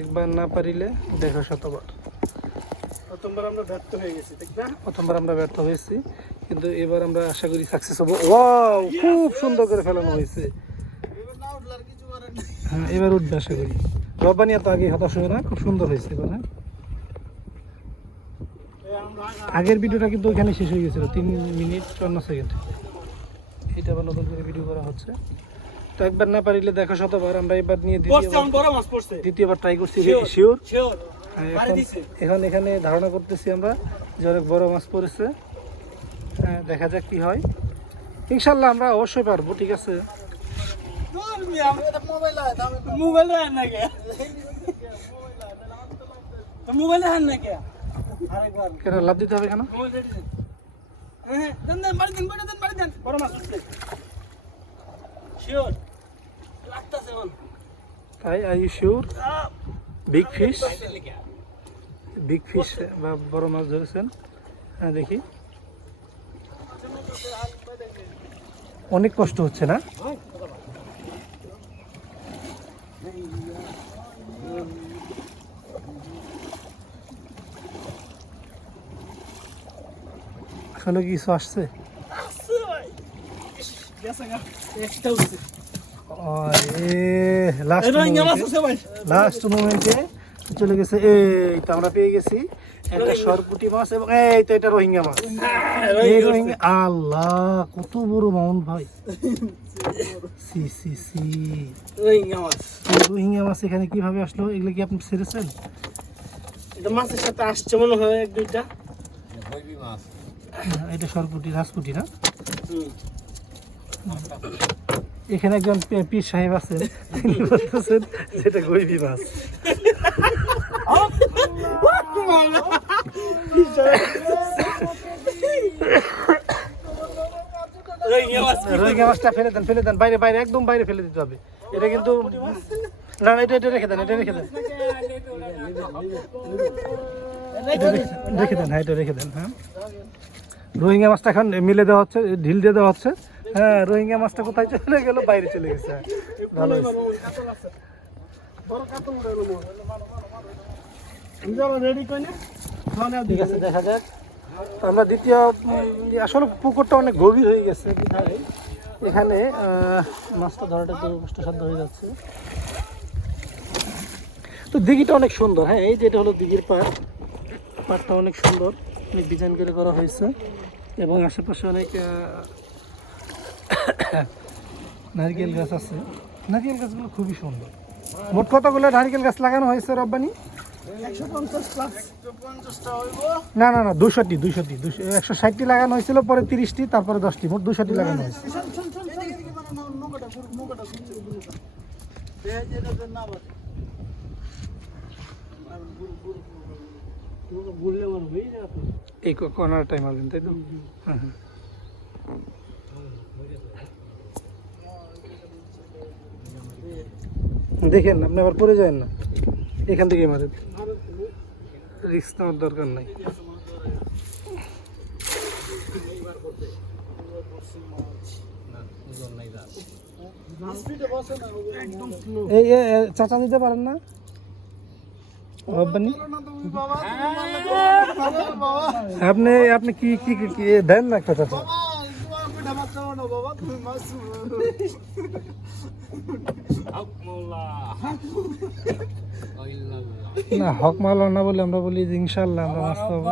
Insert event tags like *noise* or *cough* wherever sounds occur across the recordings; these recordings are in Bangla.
একবার না পারিলে দেখো শতবার। প্রথমবার আমরা ব্যর্থ হয়ে গেছি, ঠিক প্রথমবার আমরা ব্যর্থ হয়েছি, কিন্তু এবার আমরা আশা করি সাকসেস হব। ওয়াও খুব সুন্দর করে ফেলানো হয়েছে। হ্যাঁ এবার উঠবে আশা করি। রব্বানি এত আগে হতাশ হয়ে না, খুব সুন্দর হয়েছে এবার হ্যাঁ? আগের ভিডিওটা কিন্তু ওখানে শেষ হয়ে গেছিল, তিন মিনিট চুয়ান্ন সেকেন্ড। এটা আবার নতুন করে ভিডিও করা হচ্ছে। একবার না পারিলে দেখো শতবার আমরা এবার নিয়ে দ্বিতীয়বার বড় মাছ দ্বিতীয়বার ট্রাই করছি শিওর হ্যাঁ, এখন এখানে ধারণা করতেছি আমরা যে অনেক বড় মাছ পড়েছে। হ্যাঁ, দেখা যাক কি হয়। ইনশাল্লাহ আমরা অবশ্যই পারব ঠিক আছে? মোবাইল মোবাইল কেন লাভ দিতে হবে কেন? হ্যাঁ দেন দেন বাড়ি দেন বাড়ি দেন বাড়ি দেন। বড় মাছ শিওর। তাই are you sure big fish big fish বা বড় মাছ ধরেছেন? হ্যাঁ দেখি। অনেক কষ্ট হচ্ছে না? আসলে কিছু আসছে? গেছে গা লাস্ট এটা মাছ লাস্ট মোমেন্টে চলে গেছে এই তো আমরা পেয়ে গেছি একটা সরপুটি মাছ এবং এই তো এটা রোহিঙ্গা মাছ। রোহিঙ্গা আল্লাহ কত বড় মাউন্ট ভাই। সি সি সি। ইঙ্গা মাছ। রোহিঙ্গা মাছ এখানে কীভাবে আসলো এগুলো কি আপনি ছেড়েছেন? এটা মাছের সাথে আসছে মনে হয় এক দুইটা। এটা সরপুটি রাজপুটি না? হুম। এখানে একজন পীর সাহেব আছেন তিনি বলতেছেন যেটা গৈবি মাছ মাছটা ফেলে দেন ফেলে দেন, বাইরে বাইরে, একদম বাইরে ফেলে দিতে হবে। এটা কিন্তু না না, এটা এটা রেখে দেন, এটা রেখে দেন। রেখে দেন হ্যাঁ এটা রেখে দেন হ্যাঁ। রোহিঙ্গা মাছটা এখন মিলে দেওয়া হচ্ছে, ঢিল দিয়ে দেওয়া হচ্ছে। হ্যাঁ রোহিঙ্গা মাছটা কোথায় চলে গেল? বাইরে চলে গেছে। ভালো ঠিক আছে দেখা যাক। আমরা দ্বিতীয় আসলে পুকুরটা অনেক গভীর হয়ে গেছে। এখানে মাছটা ধরাটা একটু কষ্টসাধ্য হয়ে যাচ্ছে। তো দিঘিটা অনেক সুন্দর হ্যাঁ এই যেটা হলো দিঘির পাড়। পাড়টা অনেক সুন্দর। অনেক ডিজাইন করে করা হয়েছে। এবং আশেপাশে অনেক *coughs* নারকেল গাছ আছে। নারকেল গাছগুলো খুবই সুন্দর। মোট কতগুলো নারকেল গাছ লাগানো হয়েছে রব্বানি? না না না দুশোটি দুশোটি দুশো একশো ষাটটি লাগানো হয়েছিল পরে তিরিশটি তারপরে দশটি মোট দুশোটি লাগানো হয়েছে। হয়ে এই কর্নার টাইম আসবেন তাই তো? হ্যাঁ হ্যাঁ। দেখেন, আপনি আবার পড়ে যাবেন না। এখান থেকে মারেন। রিস্ক নেওয়ার দরকার নাই। এই চাচা দিতে পারেন না? রব্বানি আপনি আপনি কি- কি দেন না একটা চাচা? না হক মালা না বলে আমরা বলি ইনশাল্লাহ আমরা মাছ পাবো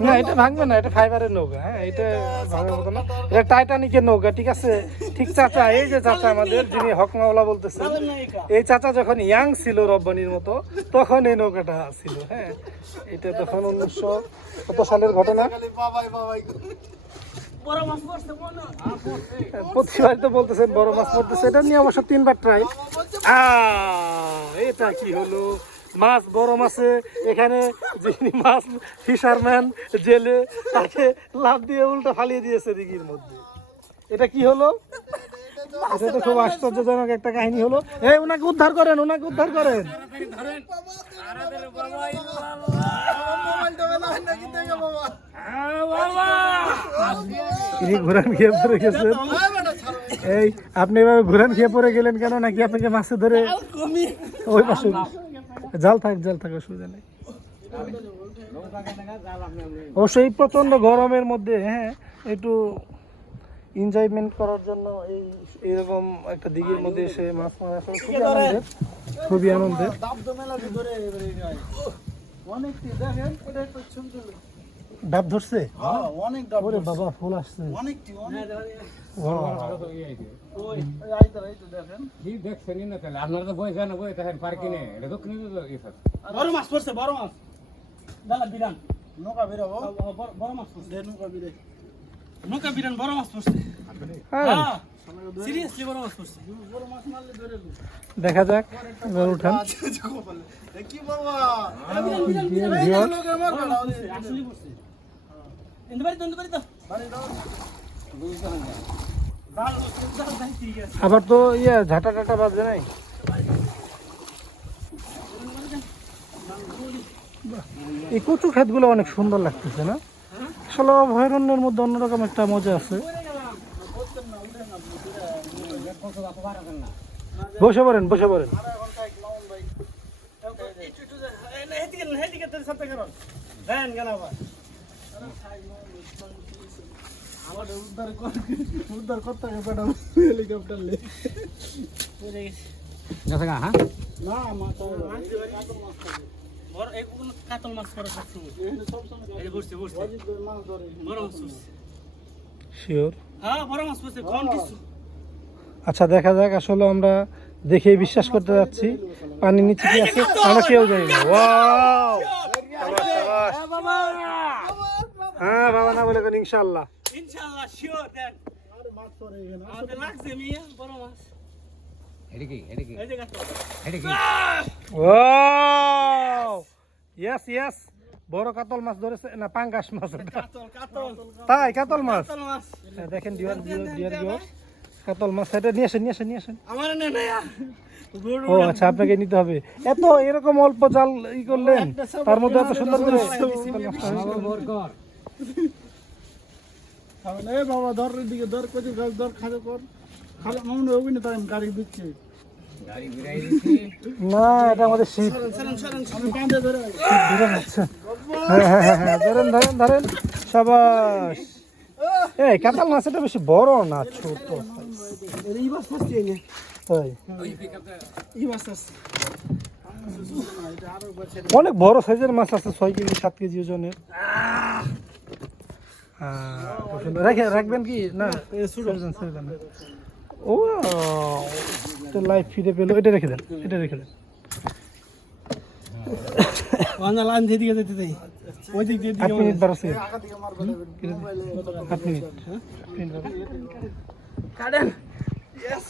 না। এটা ভাঙবে না এটা ফাইবারের নৌকা হ্যাঁ এটা ভাঙার মতো না। এটা টাইটানিকের নৌকা ঠিক আছে? ঠিক চাচা এই যে চাচা আমাদের যিনি হক মাওলা বলতেছেন এই চাচা যখন ইয়াং ছিল রব্বানির মতো তখন এই নৌকাটা ছিল হ্যাঁ? এটা তখন উনিশশো কত সালের ঘটনা। প্রতিবার তো বলতেছেন বড় মাছ পড়তেছে, এটা নিয়ে অবশ্য তিনবার ট্রাই এটা কি হলো? মাছ, বড় মাছে, এখানে যিনি মাছ ফিশারম্যান জেলে, তাকে লাভ দিয়ে উল্টো ফালিয়ে দিয়েছে দিঘির মধ্যে। এটা কি হলো? এটা তো খুব আশ্চর্যজনক একটা কাহিনী হলো। এই ওনাকে উদ্ধার করেন ওনাকে উদ্ধার করেন। ইনি ঘুরান খেয়ে পড়ে গেছেন। এই আপনি এভাবে ঘুরান খেয়ে পড়ে গেলেন কেন? নাকি আপনাকে মাছে ধরে ওই পাশে জাল থাক জাল থাক অসুবিধা নেই। অবশ্যই প্রচণ্ড গরমের মধ্যে হ্যাঁ একটু এনজয়মেন্ট করার জন্য এই এরকম একটা দিঘির মধ্যে এসে মাছ মারা আসলে খুবই আনন্দের খুবই আনন্দের। ডাব ধরছে? হ্যাঁ অনেক ডাব ওরে বাবা ফুল আসছে। অনেকটি অনেক। দেখেন। কি দেখছেন না তাহলে। আপনারা তো বই জানা বই তাহলে পার্কে নেই এটা দক্ষিণ বড় মাছ পড়ছে বড় মাছ। দাদা বিরান নৌকা বেরাবো বড় মাছ পড়ছে নৌকা বিরে নৌকা বিরান বড় মাছ পড়ছে। হ্যাঁ, সিরিয়াসলি বড় মাছ পড়ছে। বড় মাছ মারলে ধরে দেখা যাক এবার উঠান। কি বাবা আসলে পড়ছে আবার তো ইয়ে ঝাঁটা টাটা বাজে নাই। এই কচু ক্ষেতগুলো অনেক সুন্দর লাগতেছে না? আসলে অভয়ারণ্যের মধ্যে অন্যরকম একটা মজা আছে। বসে পড়েন বসে পড়েন। উদ্ধার কর উদ্ধার করতে হেলিকপ্টার না বড় এই কোন কাতল মাছ পড়ে সবসময় এই যে বসছে বসছে। বড় মাছ পড়ছে। শিওর হ্যাঁ বড় মাছ পড়ছে কোন কিছু। আচ্ছা দেখা যাক আসলে আমরা দেখে বিশ্বাস করতে যাচ্ছি। পানি নিচে কি আছে? আমরা কেউ জানি না। ওয়াও হ্যাঁ বাবা না বলে ইনশাআল্লাহ। ইনশাআল্লাহ শিওর দেন আরে মাছ পড়ে গেল আমাদের লাগছে মিয়া বড় মাছ। ইয়েস ইয়েস বড় কাতল মাছ ধরেছে না পাঙ্গাস মাছ তাই কাতল মাছ? হ্যাঁ, দেখেন ডিয়ার ডিয়ার ডিয়ার কাতল মাছ এটা নিয়ে আসেন নিয়ে আসেন নিয়ে আসেন। আমার নে না গুড ও আচ্ছা আপনাকে নিতে হবে। এত এরকম অল্প জাল ই করলেন তার মধ্যে এত সুন্দর করে বাবা ধর দিকে ধর কচু গাছ ধর খাজো কর। খালো মামুন ওই না তাই গাড়ি দিচ্ছে। না এটা আমাদের শীত সরেন সরেন আমি কাঁদে ধরে ধরে যাচ্ছে হ্যাঁ হ্যাঁ হ্যাঁ, হ্যাঁ ধরেন ধরেন ধরেন। সাবাস। এই কাতাল মাছ এটা বেশি বড় না ছোট? অনেক বড় সাইজের মাছ আছে ছয় কেজি সাত কেজি ওজনের। হ্যাঁ, রাখবেন কি? না। ও লাইফ ফিরে পেল এটা রেখে দেন এটা রেখে দেন। ওয়ানা লাইন যেদিকে যেতে দেই। ওই দিক দিয়ে মিনিট মিনিট। হ্যাঁ? কাটেন। ইয়েস